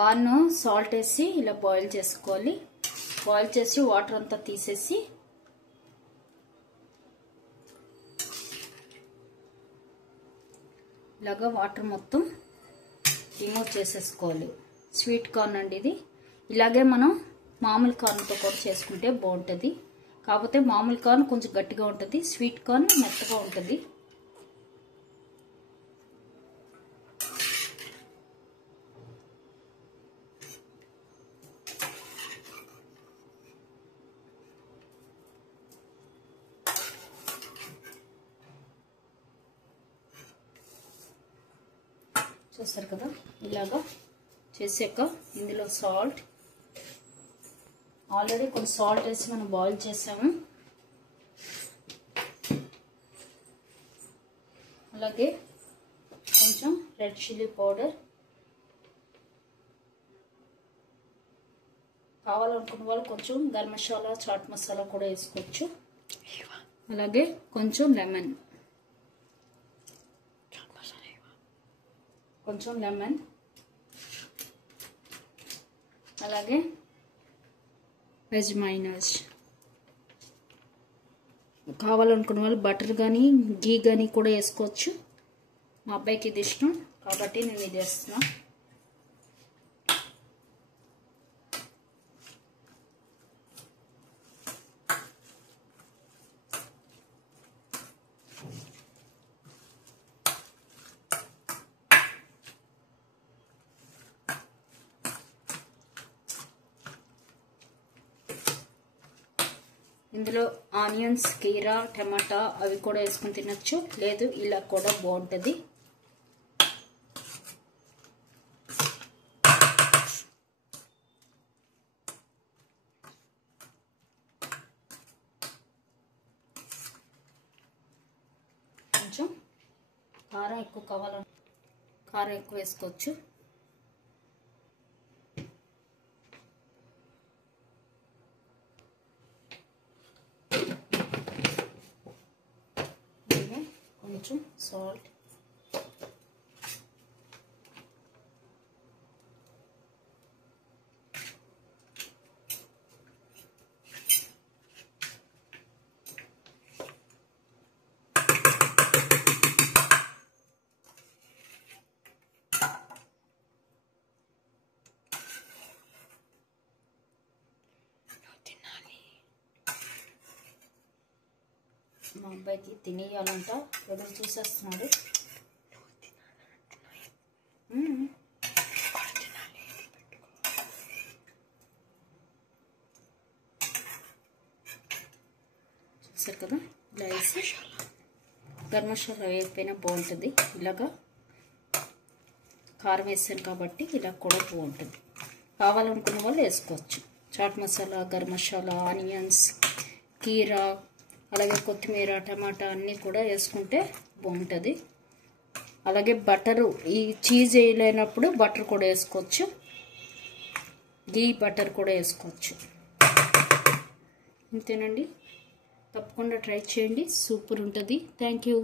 Corn salt వేసి ఇలా boil చేసుకోవాలి. బాయిల్ చేసి వాటర్ అంతా తీసేసి ఇలాగా వాటర్ మొత్తం రిమూవ్ చేసేసుకోవాలి. స్వీట్ కార్న్ అండి ఇది. ఇలాగే మనం మామూలు కార్న్తో కూడా చేసుకుంటే బాగుంటుంది. కాకపోతే మామూలు కార్న్ కొంచెం గట్టిగా ఉంటుంది, స్వీట్ కార్న్ మెత్తగా ఉంటుంది. చూస్తారు కదా, ఇలాగా చేసాక ఇందులో సాల్ట్, ఆల్రెడీ కొంచెం సాల్ట్ వేసి మనం బాయిల్ చేసాము. అలాగే కొంచెం రెడ్ చిల్లీ పౌడర్, కావాలనుకున్న వాళ్ళు కొంచెం గరం మసాలా, చాట్ మసాలా కూడా వేసుకోవచ్చు. అలాగే కొంచెం లెమన్, అలాగే వెజ్ మైనస్. కావాలనుకున్న వాళ్ళు బటర్ కానీ గీ కానీ కూడా వేసుకోవచ్చు. మా అబ్బాయికి ఇది ఇష్టం కాబట్టి నేను ఇది వేస్తున్నా. ఇందులో ఆనియన్స్, కీరా, టమాటా అవి కూడా వేసుకుని తినచ్చు, లేదు ఇలా కూడా బాగుంటుంది. కొంచెం కారం ఎక్కువ కావాలంటే కారం ఎక్కువ వేసుకోవచ్చు. కొంచెం సాల్ట్, మా అబ్బాయికి తినేయాలంట, ఎదురు చూసేస్తున్నాడు. చూసారు కదా, ఇలా వేసి గరం మసాలా వేయకపోయినా బాగుంటుంది. ఇలాగా కారం వేసాను కాబట్టి ఇలా కూడా బాగుంటుంది. కావాలనుకున్న వాళ్ళు వేసుకోవచ్చు. చాట్ మసాలా, గరం మసాలా, ఆనియన్స్, కీరా, అలాగే కొత్తిమీర, టమాటా అన్నీ కూడా వేసుకుంటే బాగుంటుంది. అలాగే బటరు, ఈ చీజ్ వేయలేనప్పుడు బటర్ కూడా వేసుకోవచ్చు, గీ బటర్ కూడా వేసుకోవచ్చు. అంతేనండి, తప్పకుండా ట్రై చేయండి, సూపర్ ఉంటుంది. Thank you.